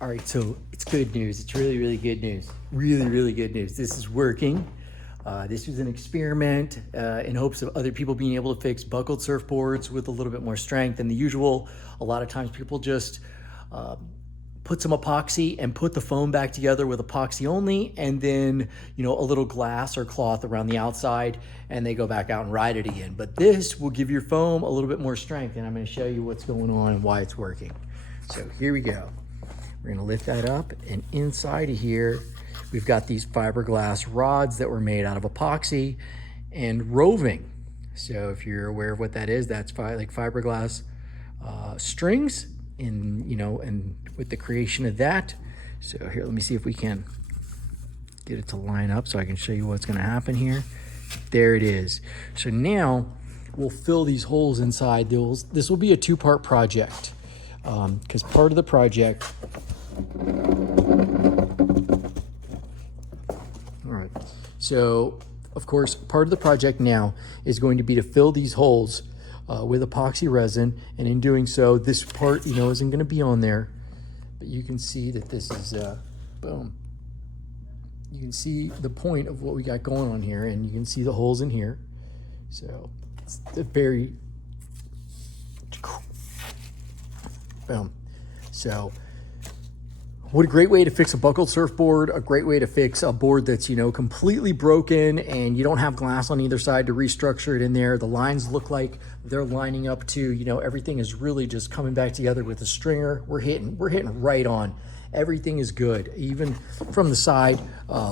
All right, so it's good news. It's really, really good news. Really, really good news. This is working. This was an experiment in hopes of other people being able to fix buckled surfboards with a little bit more strength than the usual. A lot of times people just uh, put some epoxy and put the foam back together with epoxy only, and then a little glass or cloth around the outside, and they go back out and ride it again. But this will give your foam a little bit more strength, and I'm going to show you what's going on and why it's working. So here we go. We're gonna lift that up, and inside of here, we've got these fiberglass rods that were made out of epoxy and roving. So if you're aware of what that is, that's like fiberglass strings and with the creation of that. So here, let me see if we can get it to line up so I can show you what's gonna happen here. There it is. So now we'll fill these holes inside. This will be a two-part project because part of the project, all right, so of course part of the project now is going to be to fill these holes with epoxy resin, and in doing so, this part isn't going to be on there, but you can see that this is boom. You can see the point of what we got going on here, and you can see the holes in here. So it's a very boom. So what a great way to fix a buckled surfboard, a great way to fix a board that's, completely broken and you don't have glass on either side to restructure it in there. The lines look like they're lining up to, everything is really just coming back together with a stringer. We're hitting right on. Everything is good, even from the side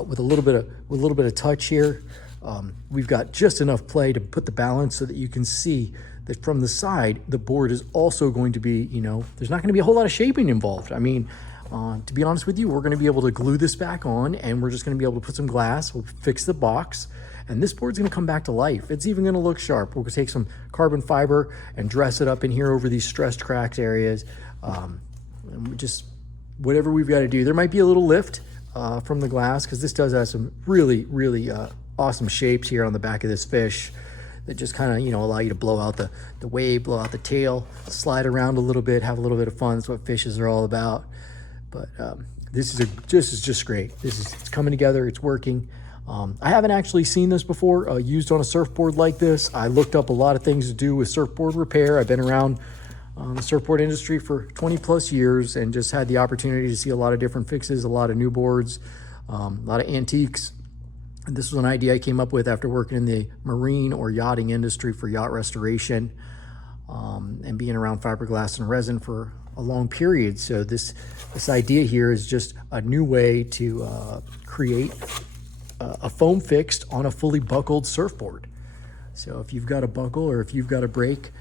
with a little bit of touch here. We've got just enough play to put the balance so that you can see that from the side, the board is also going to be, there's not going to be a whole lot of shaping involved. I mean, to be honest with you, we're going to be able to glue this back on, and we're just going to be able to put some glass. We'll fix the box, and this board's going to come back to life. It's even going to look sharp. We're going to take some carbon fiber and dress it up in here over these stressed cracks areas. And we just, whatever we've got to do. There might be a little lift from the glass because this does have some really, really awesome shapes here on the back of this fish that just kind of, allow you to blow out the wave, blow out the tail, slide around a little bit, have a little bit of fun. That's what fishes are all about. But this is just great. It's coming together. It's working. I haven't actually seen this before used on a surfboard like this. I looked up a lot of things to do with surfboard repair. I've been around the surfboard industry for 20 plus years and just had the opportunity to see a lot of different fixes, a lot of new boards, a lot of antiques. And this was an idea I came up with after working in the marine or yachting industry for yacht restoration and being around fiberglass and resin for a long period. So this idea here is just a new way to create a foam fixed on a fully buckled surfboard. So if you've got a buckle or if you've got a break,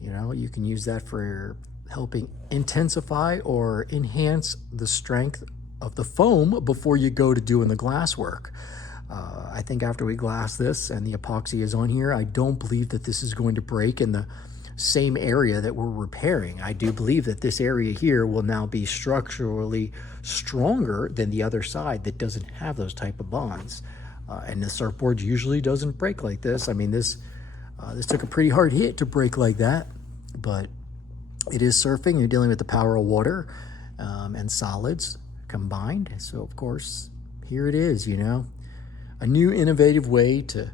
you can use that for helping intensify or enhance the strength of the foam before you go to doing the glass work. I think after we glass this and the epoxy is on here, I don't believe that this is going to break in the same area that we're repairing. I do believe that this area here will now be structurally stronger than the other side that doesn't have those type of bonds. And the surfboard usually doesn't break like this. I mean, this took a pretty hard hit to break like that, but it is surfing. You're dealing with the power of water and solids combined. So of course, here it is, a new innovative way to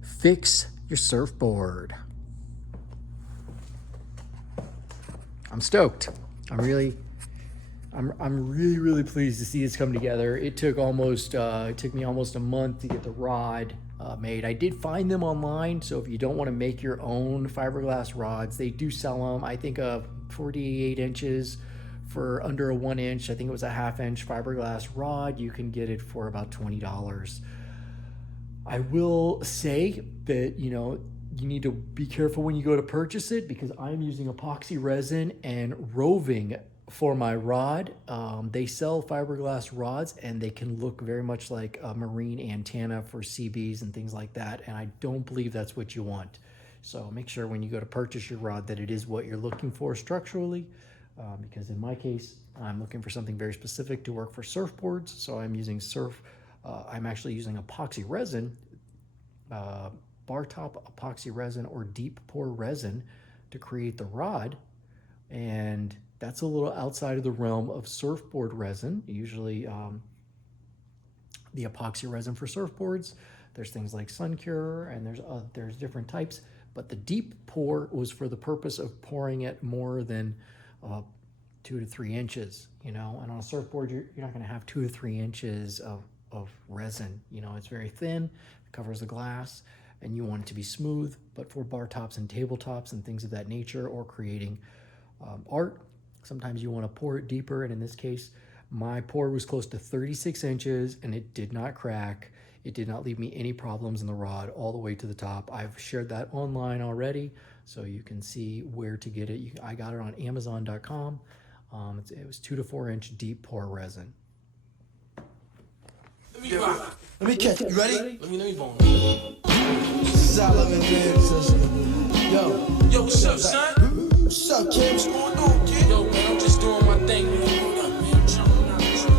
fix your surfboard. I'm stoked. I'm really, really pleased to see this come together. It took me almost a month to get the rod made. I did find them online, so if you don't want to make your own fiberglass rods, they do sell them. I think 48 inches for under a 1 inch. I think it was a 1/2 inch fiberglass rod. You can get it for about $20. I will say that, you need to be careful when you go to purchase it because I'm using epoxy resin and roving for my rod. They sell fiberglass rods and they can look very much like a marine antenna for CBs and things like that. And I don't believe that's what you want. So make sure when you go to purchase your rod that it is what you're looking for structurally. Because in my case, I'm looking for something very specific to work for surfboards. So I'm using I'm actually using epoxy resin, bar top epoxy resin or deep pour resin to create the rod. And That's a little outside of the realm of surfboard resin. Usually the epoxy resin for surfboards, there's things like Sun-Cure, and there's different types, but the deep pour was for the purpose of pouring it more than 2 to 3 inches, you know, and on a surfboard, you're not gonna have 2 to 3 inches of resin. You know, it's very thin, it covers the glass, and you want it to be smooth. But for bar tops and tabletops and things of that nature, or creating art, sometimes you want to pour it deeper. And in this case, my pour was close to 36 inches and it did not crack. It did not leave me any problems in the rod all the way to the top. I've shared that online already, so you can see where to get it. I got it on Amazon.com. It was 2 to 4 inch deep pour resin. Let me catch you. Ready? Let me bone. Solomon, man. Yo, what's up, son? What's up, kid? What's going on, kid? Yo, man, I'm just doing my thing, man. What up, man? Jumping out this shit.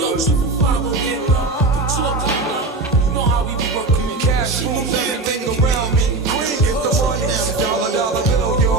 Yo, 245 on it, man. 2 o'clock, man. You know how we be working, man. Cash moves everything around me. Green, get the money. Dollar bill, yo.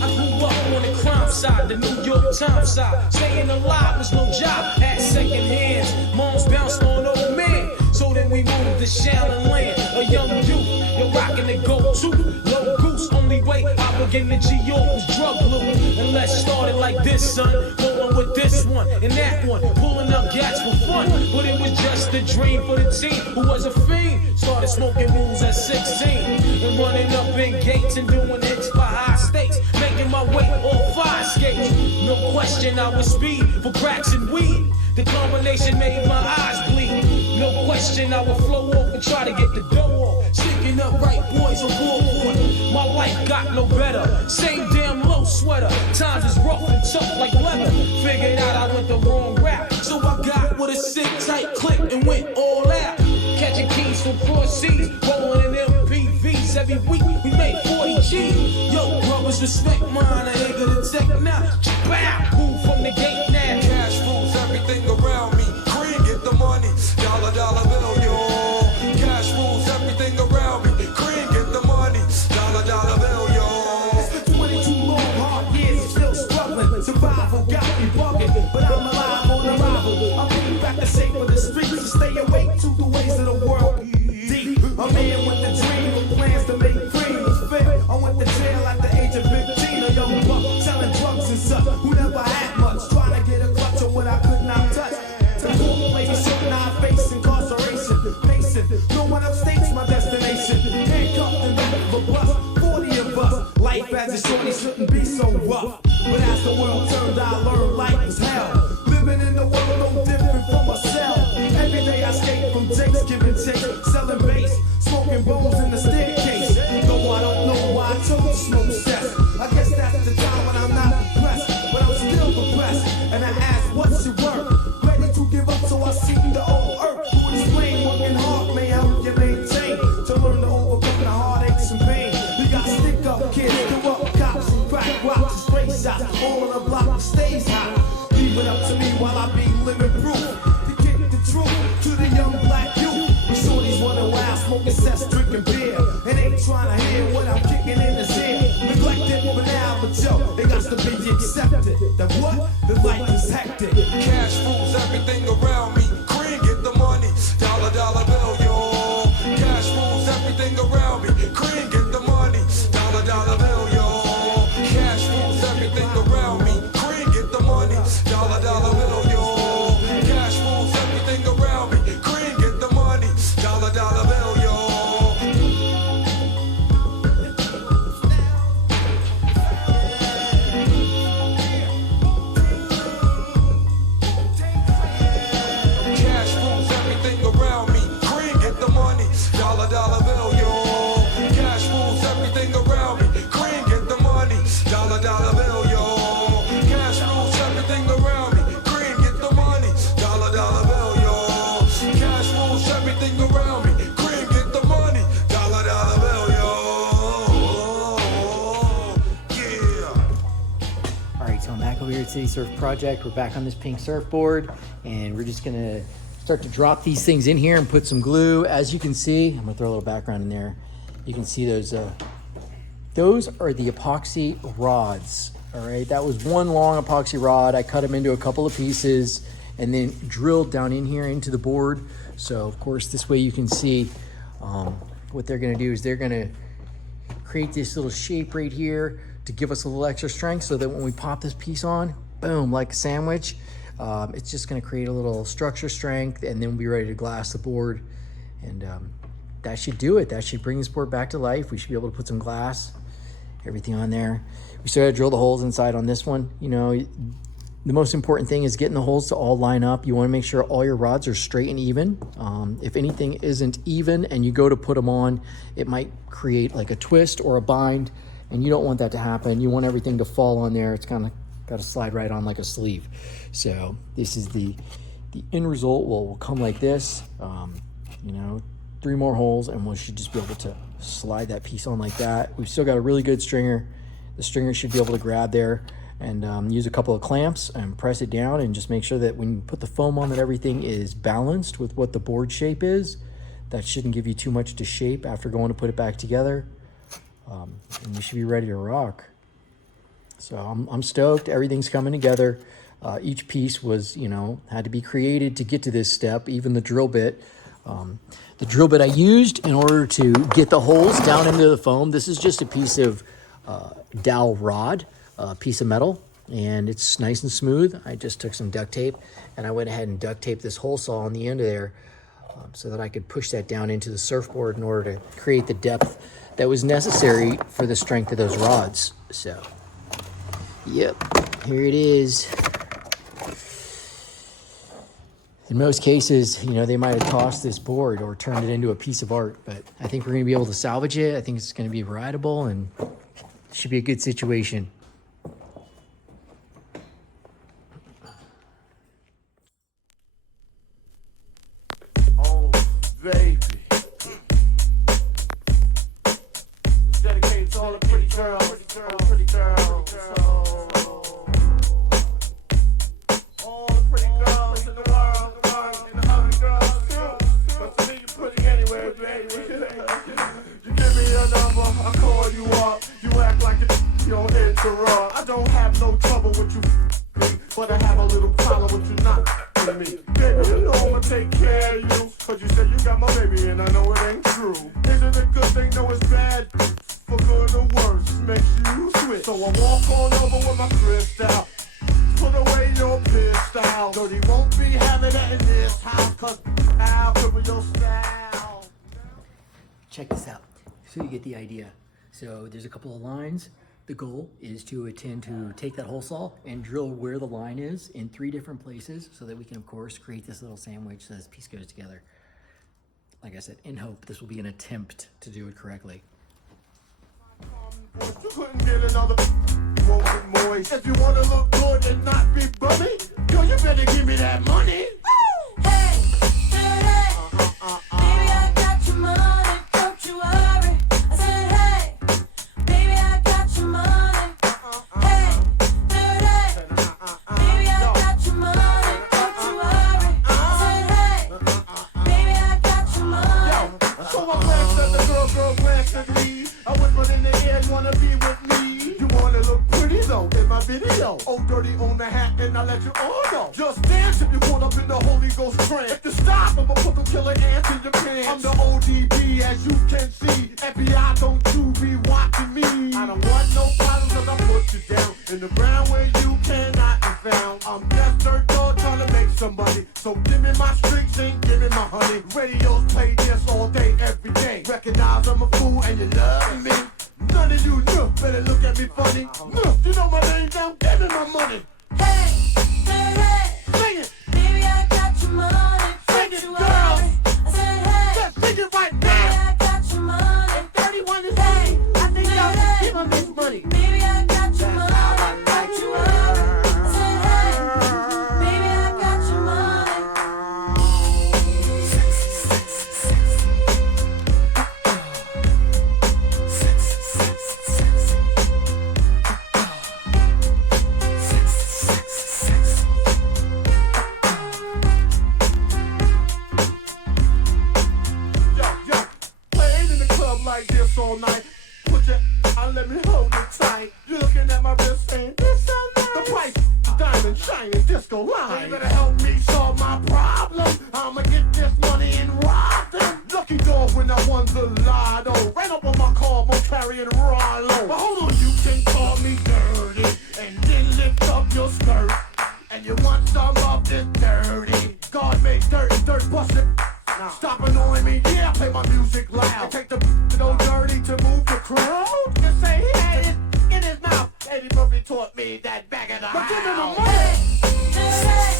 I grew up on the crime side, the New York Times side. Staying alive was no job, had second hands. Moms bounced on old men. So then we moved to Shaolin Land. A young youth, you're rocking the go-to. Low goose, only way I began to G.O. was drug loot. And let's start it like this, son. Going with this one and that one. Pulling up gats for fun. But it was just a dream for the team who was a fiend. Started smoking rules at 16. And running up in gates and doing hits for high stakes. Making my way on 5 skates. No question I was speed for cracks and weed. The combination made my eyes bleed. No question I would flow off and try to get the dough off. Sticking up right boys on board. My life got no better. Same damn low sweater. Times is rough and tough like leather. Figured out I went the wrong route. So I got with a sick tight click and went all out. Catching keys from cross seas. Rolling in MPVs every week. We made 40 G's. Yo, brothers respect mine. I ain't gonna take now. Bow. Move from the gate now. Cash rules everything around me. Green, get the money. Dollar bill, yo. Cash rules everything around me. Green, get the money. Dollar bill, yo. It's been 22 long hard years, still struggling. Survival got me bugging, but I'm alive on arrival. I'm getting back to safe for the streets to stay awake to the ways of the world. Deep, a man with a dream with plans to make cream was fair. I went to jail at the age of 15, a young buck selling drugs and such. Who never had much, trying to get a clutch of what I could not touch. The poor place, certain I face incarceration. Pacing, no one upstates my destination. Handcuffed and back of a bus, 40 of us. Life as a shorty shouldn't be so rough. But as the world turned, I learned life was hell. Living in the world no different from myself. Every day I skate from takes, giving takes, selling bass, smoking bones in the staircase. Though I don't know why I chose to smoke cess. I guess that's the time when I'm not depressed, but I'm still depressed. And I ask, what's your work? Ready to give up, so I seek the old earth. Who explain working hard may help you maintain. To learn to overcome the heartaches and pain. We got stick up kids, do up cops, and crack rocks and straight shots. All on the block stays hot. Leave it up to me while I be living proof. To get the truth to the young black youth. The shorties running wild, smoking cess, drinking beer. And ain't trying to hear what I'm kicking in his ear. Neglected for now, but yo, they got to be accepted. That what? The life is hectic. Cash rules everything around me. Green, get the money. Dollar bill, yo. Cash rules everything around me. Green, get the money. Dollar bill, yo. Cash rules everything around me. Green, get the money. Dollar bill, yo. Cash rules everything around me. Green, get the money. Dollar bill, yo. Cash rules everything around me. Green, get the money. Dollar bill, yo. Cash rules everything around me. Green, get the money. Dollar bill, yo. Cash rules everything around me. Green, get the money. Dollar bill, yo. Cash rules everything around me. Green, get the money. Dollar bill, yo. Yeah. All right, so I'm back over here at City Surf Project. We're back on this pink surfboard, and we're just gonna start to drop these things in here and put some glue. As you can see, I'm gonna throw a little background in there. You can see those are the epoxy rods. All right, that was one long epoxy rod. I cut them into a couple of pieces and then drilled down in here into the board. So of course, this way you can see what they're gonna do is they're gonna create this little shape right here to give us a little extra strength so that when we pop this piece on, boom, like a sandwich, it's just gonna create a little structure strength, and then we'll be ready to glass the board. And that should do it. That should bring this board back to life. We should be able to put some glass, everything on there. We still gotta drill the holes inside on this one. You know, the most important thing is getting the holes to all line up. You wanna make sure all your rods are straight and even. If anything isn't even and you go to put them on, it might create like a twist or a bind, and you don't want that to happen. You want everything to fall on there. It's kind of got to slide right on like a sleeve. So this is the end result will come like this. You know, 3 more holes and we should just be able to slide that piece on like that. We've still got a really good stringer. The stringer should be able to grab there, and use a couple of clamps and press it down, and just make sure that when you put the foam on that everything is balanced with what the board shape is. That shouldn't give you too much to shape after going to put it back together. And you should be ready to rock. So I'm stoked. Everything's coming together. Each piece was, you know, had to be created to get to this step, even the drill bit. The drill bit I used in order to get the holes down into the foam, this is just a piece of dowel rod, a piece of metal, and it's nice and smooth. I just took some duct tape and I went ahead and duct taped this hole saw on the end of there so that I could push that down into the surfboard in order to create the depth that was necessary for the strength of those rods. So, yep, here it is. In most cases, you know, they might have tossed this board or turned it into a piece of art, but I think we're gonna be able to salvage it. I think it's gonna be rideable and should be a good situation. Oh, baby. It's dedicated to all the pretty girls. Pretty girls. All the pretty girls in the world. And the ugly girls too. But to me, you're pretty anyway, baby. You give me your number, I call you up. You act like you don't interrupt. I don't have no trouble with you, but I have a little problem with you not with me. Baby, you know I'ma take care of you. Cause you said you got my baby and I know it ain't true. Is it a good thing? No, it's bad. For good or worse, makes you switch. So I walk on over with my crystal. Put away your pistol. Dirty won't be having that in this house. Cause I'll cover your style. Check this out so you get the idea. So there's a couple of lines. The goal is to attempt to take that hole saw and drill where the line is in 3 different places so that we can, of course, create this little sandwich so this piece goes together. Like I said, in hope this will be an attempt to do it correctly. You couldn't get another moist. If you wanna look good and not be bummy, girl, you better give me that money. Hey, baby, I got your money, don't you worry. I said, hey, baby, I got your money. Hey, baby, I got your money, don't you worry. I said, hey, baby, I got your money. So I glanced at the girl glanced at me. I whispered in the ear, wanna be with me. You wanna look pretty though in my video. Oh, dirty on the hat, and I let you all know. Just dance if you caught up in the Holy Ghost trance. If you stop, I'ma put them killer ants in your pants. I'm the ODB, as you can see. FBI, don't you be watching me. I don't want no problems, cause I put you down in the ground where you cannot be found. I'm just dirt dog trying to make some money. So give me my streaks and give me my honey. Radios play this all day, every day. Recognize I'm a fool and you love me. None of you better look at me funny. You know my name now, give me my money. Hey, Sing it, baby, I got your money, sing don't it, you girl. worry. I said, hey, Just sing it right baby, now. I got your money. 31 is me. I think y'all should give him this money. Baby, I got your money, don't you worry. I said, hey, baby, I got your money. now let me hold it tight. You're looking at my wrist saying, this so nice. The price, diamond shining disco line. You better help me solve my problem. I'ma get this money and rob them. Lucky dog when I won the lotto. Ran up on my car, more carrying Rollo. But hold on, you can call me dirty and then lift up your skirt. And you want some of this dirty. God made dirt and dirt busted. Now stop annoying me, yeah, play my music loud. And take the no dirty to move the crowd. Just say he had it in his mouth. Eddie Murphy taught me that back in the house. But give him the money. Hey,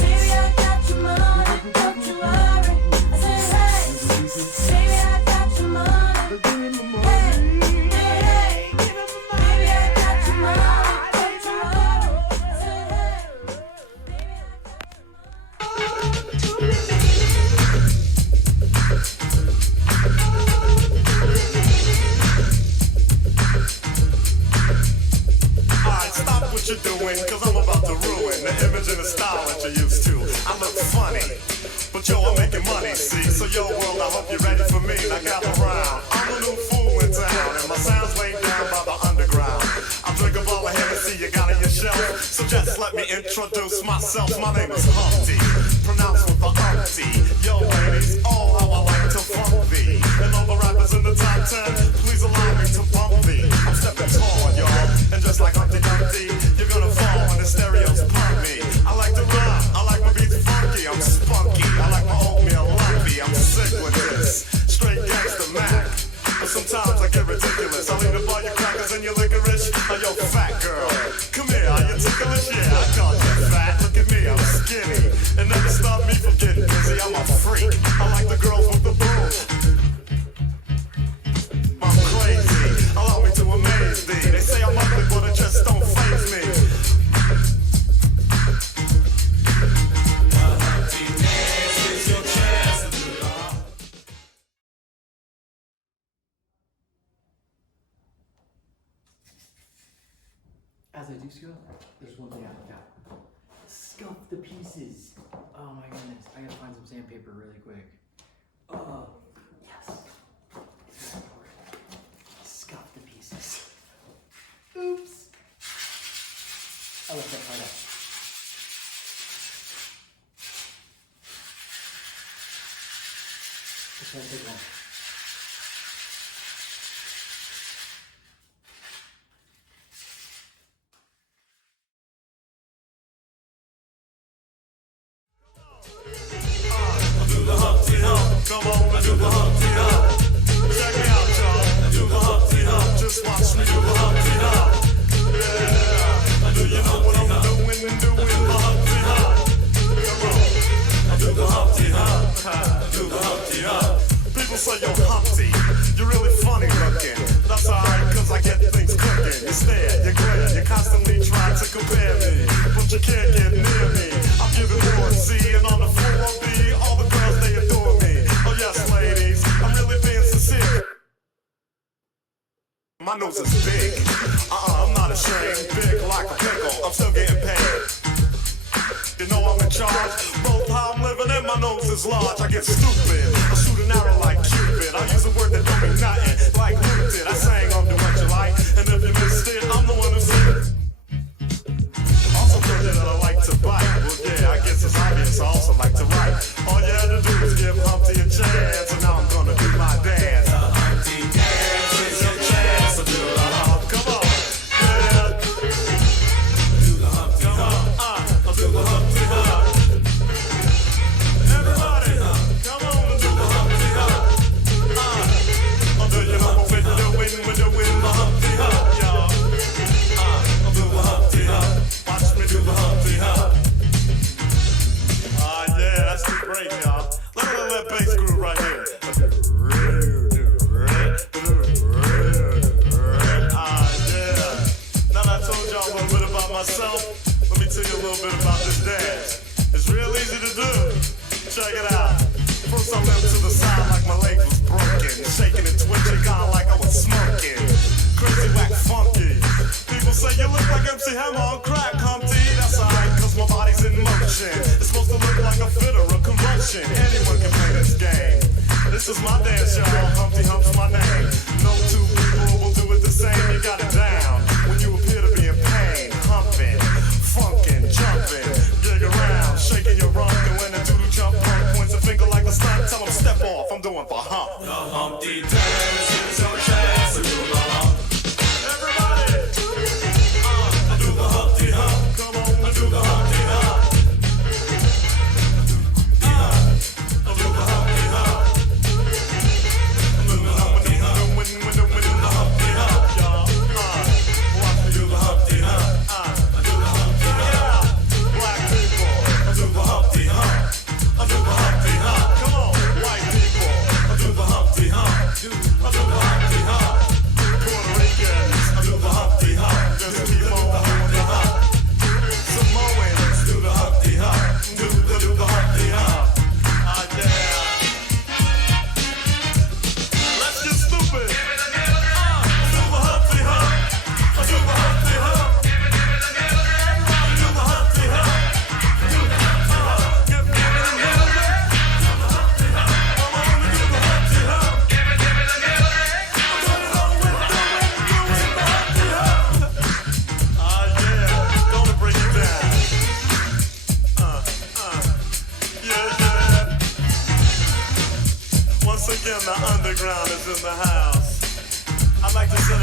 baby, I got your money, don't you worry. I said, hey, baby, I got your money. Hey, baby, I got your money, don't you worry. I said, hey, baby, I got your money. Alright, stop what you're doing, cause I'm about to ruin the image and the style that you're used to. I look funny, but yo, I'm making money, see? So yo, world, I hope you're ready for me. Now gather round. I'm a new fool in town, and my sound's laid down by the underground. I drink a bottle of Hennessy you got on your shelf, so just let me introduce myself. My name is Humpty, pronounced with the Humpty. Yo, ladies, oh, how I like to funk thee. And all the rappers in the top 10, please allow me to bump thee. I'm stepping tall, y'all, and just like Humpty Dumpty, you're gonna fall when the stereos pump me. I like to rhyme, I like my beats funky, I'm spunky. I like my oatmeal lumpy, I'm sick with this. Straight gangsta Mac. But sometimes I get ridiculous. I'll even buy your crackers and your licorice. Oh, yo, fat girl, come here, are you ticklish? Yeah, I call you fat. Look at me, I'm skinny. And never stop me from getting busy. I'm a freak. I like the girls with the boobs. I'm crazy. Allow me to amaze thee. They say I'm ugly, but it just don't faze me. As I do so, there's one thing I forgot. Scuff the pieces. Oh my goodness. I gotta find some sandpaper really quick. Oh, yes. It's very important. Scuff the pieces. Oops. I left that part out. This won't take long. Come on, I do the Humpty Hump. Check me out, y'all. I do the Humpty Hump. Just watch me do the Humpty Hump. Yeah, I do you know what I'm doing and doing the Humpty Hump. Come on, I do the Humpty Hump. I do the Humpty Hump. People say you're Humpty, you're really funny looking. That's alright, cause I get things cooking. You stare, you glare, you constantly try to compare me, but you can't get near me. I'm giving more C, and on the floor B, all the girls they adore me. Oh yes, ladies, I'm really being sincere. My nose is big, I'm not ashamed. Big like a pickle, I'm still getting paid. You know I'm in charge, both how I'm living and my nose is large. I get stupid, I shoot an arrow like Cupid. I use a word that don't mean nothing, like Luke did. I sang on Do What You Like, and if you missed it, I'm the one who said it. Also told you that I like to bite. Well yeah, I guess it's obvious, I also like to write. All you had to do was give Humpty a chance, and now I'm gonna do my dance. The Humpty dance is your chance to do the hump. Come on, yeah. Do the Humpty hump. I'll do the Humpty hump. Everybody, come on and do the Humpty hump. I'll do you know what we're doing the Humpty hump, y'all. I'll do the Humpty hump. Watch me do the Humpty hump. Yeah, that's too great, y'all. Look at that bass groove right here. Yeah. Now that I told y'all a little bit about myself, let me tell you a little bit about this dance. It's real easy to do. Check it out. First I went to the side like my leg was broken, shaking and twitching, kinda like I was smoking. Crazy, whack, funky. People say you look like C.R.E.A.M on crack, Humpty. That's alright, cause my body's in motion. It's supposed to look like a fit or a convulsion. Anyone can play this game. This is my dance, y'all. Humpty Hump's my name. No two people will do it the same.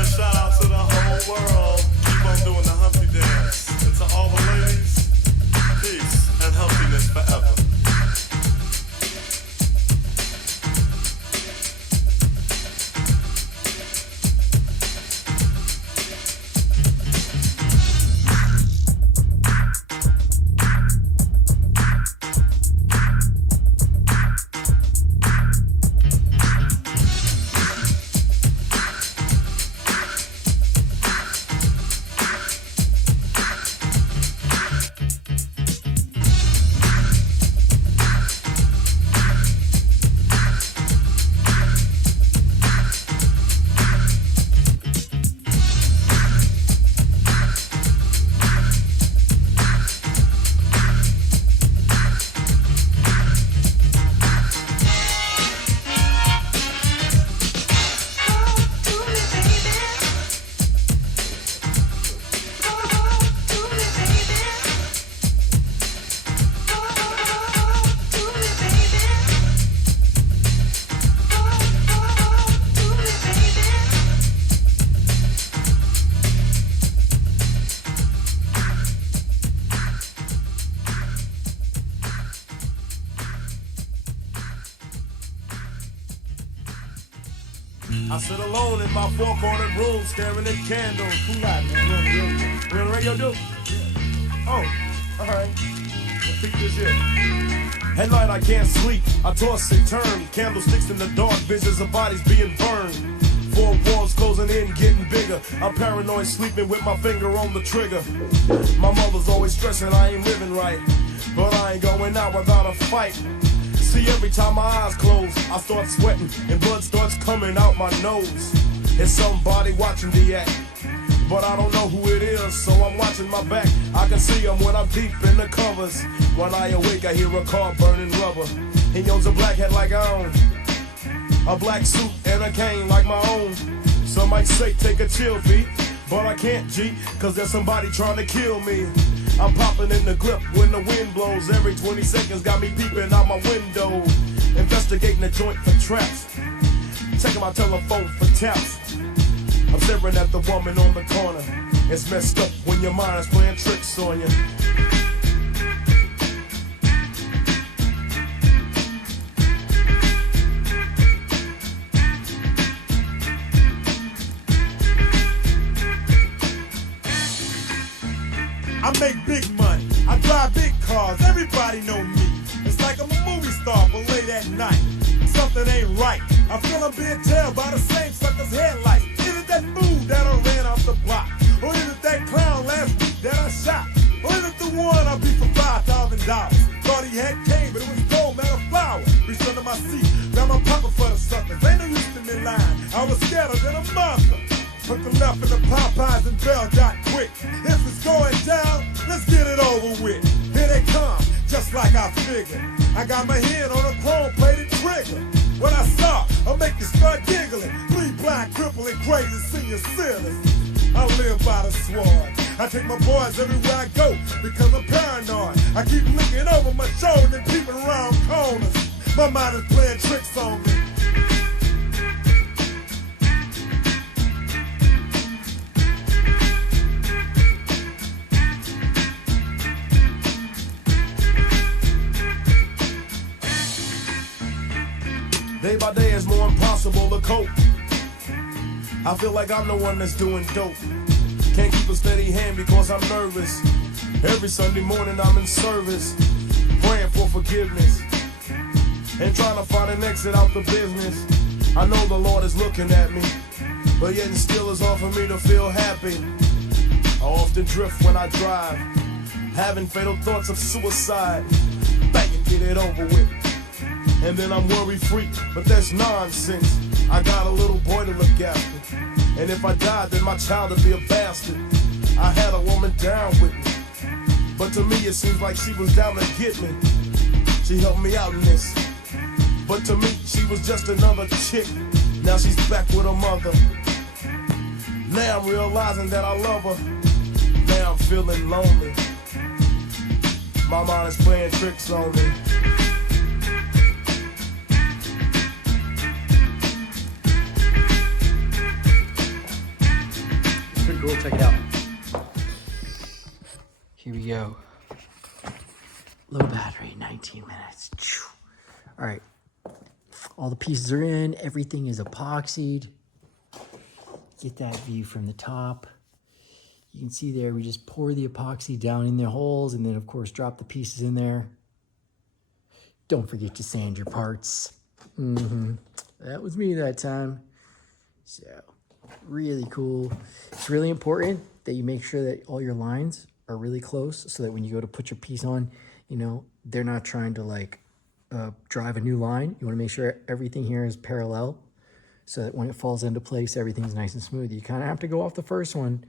a shout out to the whole world. Keep on doing the Humpty dance. And to all the ladies, peace and humpiness forever. I sit alone in my four-cornered room staring at candles. Who got man? We on the radio, dude? Oh, all right. Let's pick this here. At night I can't sleep. I toss and turn. Candlesticks in the dark. Visions of bodies being burned. Four walls closing in, getting bigger. I'm paranoid, sleeping with my finger on the trigger. My mother's always stressing I ain't living right, but I ain't going out without a fight. See, every time my eyes close, I start sweating and blood starts coming out my nose. It's somebody watching the act, but I don't know who it is, so I'm watching my back. I can see them when I'm deep in the covers. When I awake, I hear a car burning rubber. He owns a black hat like I own, a black suit and a cane like my own. Some might say take a chill beat, but I can't, G, cause there's somebody trying to kill me. I'm popping in the grip when the wind blows. Every 20 seconds got me peeping out my window. Investigating the joint for traps, checking my telephone for taps. I'm staring at the woman on the corner. It's messed up when your mind is playing tricks on you. I make big money, I drive big cars, everybody know me. It's like I'm a movie star, but late at night, something ain't right. I feel I'm being tailed by the same sucker's headlights. Is it that fool that I ran off the block? Or is it that clown last week that I shot? Or is it the one I beat for $5,000? Thought he had cane, but it was gold, man, a flower. Reached under my seat, now I'm popping for the suckers. Ain't no use in me lying, I was scared than a monster. Put the left in the Popeyes and Bell got quick. If it's going down, let's get it over with. Here they come, just like I figured. I got my hand on a chrome-plated trigger. When I start, I'll make you start giggling. 3 blind, crippling, crazy senior citizens. I live by the sword. I take my boys everywhere I go because I'm paranoid. I keep looking over my shoulder and peeping around corners. My mind is playing tricks on me. Day by day it's more impossible to cope. I feel like I'm the one that's doing dope. Can't keep a steady hand because I'm nervous. Every Sunday morning I'm in service, praying for forgiveness and trying to find an exit out the business. I know the Lord is looking at me, but yet and still it's hard for me to feel happy. I often drift when I drive, having fatal thoughts of suicide. Bang and get it over with. And then I'm worry-free, but that's nonsense. I got a little boy to look after, and if I died, then my child would be a bastard. I had a woman down with me, but to me it seems like she was down to get me. She helped me out in this, but to me she was just another chick. Now she's back with her mother. Now I'm realizing that I love her. Now I'm feeling lonely. My mind is playing tricks on me. cool. Check it out. Here we go. Low battery, 19 minutes. All right. All the pieces are in. Everything is epoxied. Get that view from the top. You can see there, we just pour the epoxy down in the holes and then of course drop the pieces in there. Don't forget to sand your parts. That was me that time. So really cool. It's really important that you make sure that all your lines are really close so that when you go to put your piece on, you know, they're not trying to like drive a new line. You want to make sure everything here is parallel so that when it falls into place, everything's nice and smooth. You kind of have to go off the first one.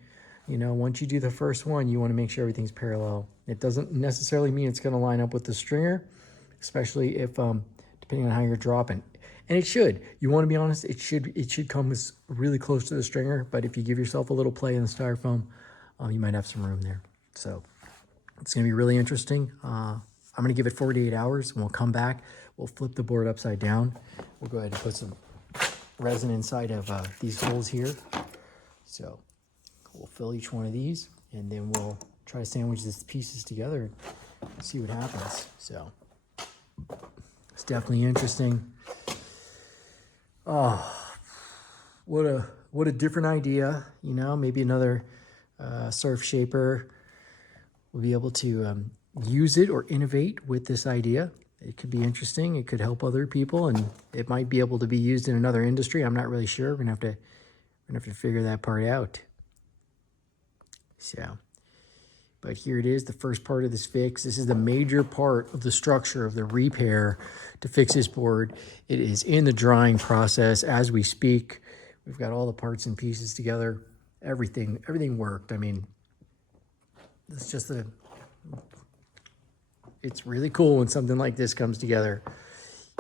You know, once you do the first one, you want to make sure everything's parallel. It doesn't necessarily mean it's going to line up with the stringer, especially if, depending on how you're dropping. And it should. You want to be honest, it should come as really close to the stringer, but if you give yourself a little play in the styrofoam, you might have some room there. So it's going to be really interesting. I'm going to give it 48 hours, and we'll come back. We'll flip the board upside down. We'll go ahead and put some resin inside of these holes here. So we'll fill each one of these, and then we'll try to sandwich these pieces together and see what happens. So it's definitely interesting. Oh, what a different idea. You know, maybe another surf shaper will be able to use it or innovate with this idea. It could be interesting. It could help other people, and it might be able to be used in another industry. I'm not really sure. We're gonna have to figure that part out. So, but here it is, the first part of this fix. This is the major part of the structure of the repair to fix this board. It is in the drying process as we speak. We've got all the parts and pieces together. Everything worked. I mean, it's just it's really cool when something like this comes together.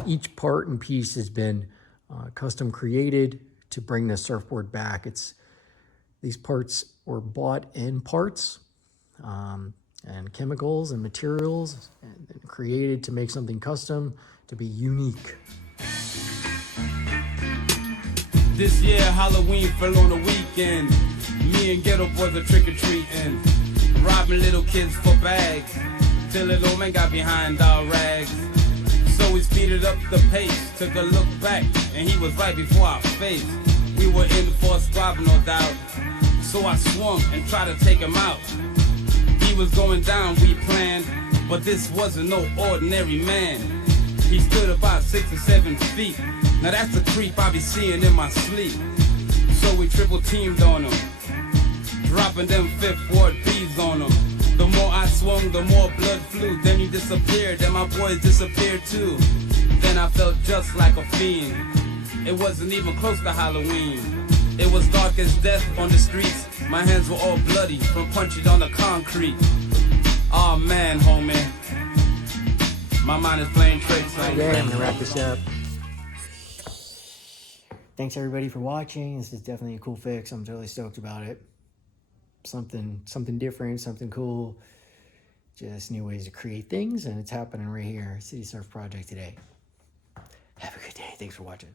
Each part and piece has been custom created to bring the surfboard back. These parts were bought in parts and chemicals and materials and created to make something custom, to be unique. This year Halloween fell on a weekend. Me and Getto boys are trick-or-treating, robbing little kids for bags, till little man got behind our rags. So we speeded up the pace, took a look back, and he was right before our face. We were in for a squabble, no doubt, so I swung and tried to take him out. He was going down, we planned, but this wasn't no ordinary man. He stood about 6 or 7 feet. Now that's a creep I be seeing in my sleep. So we triple teamed on him, dropping them Fifth Ward bees on him. The more I swung, the more blood flew. Then he disappeared, and my boys disappeared too. Then I felt just like a fiend. It wasn't even close to Halloween. It was dark as death on the streets. My hands were all bloody from punches on the concrete. Oh man, homie, my mind is playing tricks. Yeah, I'm gonna wrap this up. Thanks everybody for watching. This is definitely a cool fix. I'm totally stoked about it. Something different, something cool. Just new ways to create things, and it's happening right here. City Surf Project today. Have a good day. Thanks for watching.